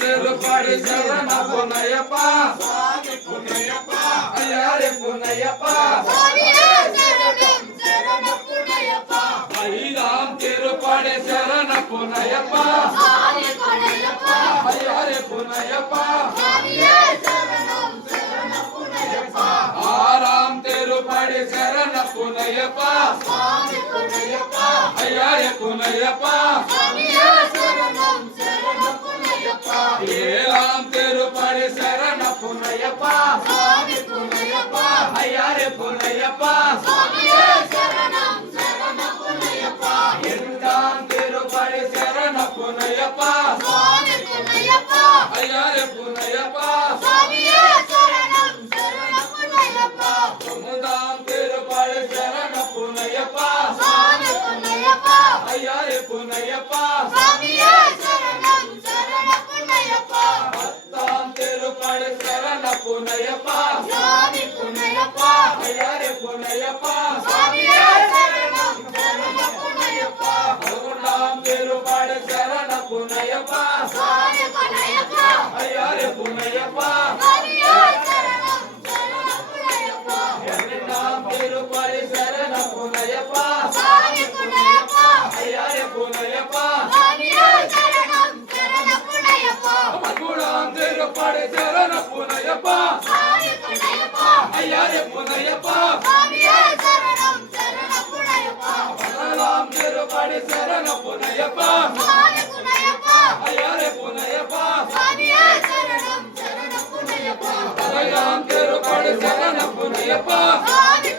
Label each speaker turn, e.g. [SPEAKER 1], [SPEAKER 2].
[SPEAKER 1] திருப்படி சரண புனையப்பா
[SPEAKER 2] சுவாமி புனையப்பா
[SPEAKER 1] ஐயாரே புனையப்பா புனையப்பா. புனையப்பா. ஐயாரே புனையப்பா. ஆறாம் திருப்படி சரண புனையப்பா. ஐயாரே புனையப்பா.
[SPEAKER 2] புனையப்பா. சுவாமி புனையப்பா.
[SPEAKER 1] ஐயாரே புனையப்பா.
[SPEAKER 2] சுவாமியே சரணம் சரணம் புனையப்பா.
[SPEAKER 1] பதினொன்றாம் திருப்படி சரண புனையப்பா.
[SPEAKER 2] சுவாமி புனையப்பா.
[SPEAKER 1] ஐயாரே புனையப்பா.
[SPEAKER 2] சுவாமியே சரணம் சரணம் புனையப்பா.
[SPEAKER 1] இரண்டாம் திருப்படி சரண புனையப்பா.
[SPEAKER 2] சுவாமி புனையப்பா.
[SPEAKER 1] ஐயாரே புனையப்பா. திருப்படி சரண புனையப்பா. ஐயாரே புனையப்பா.
[SPEAKER 2] புனையப்பா.
[SPEAKER 1] பதினாலாம் திருப்படி சரண புனையப்பா. ஐயாரே புனையப்பா. புனையப்பா.
[SPEAKER 2] சுவாமி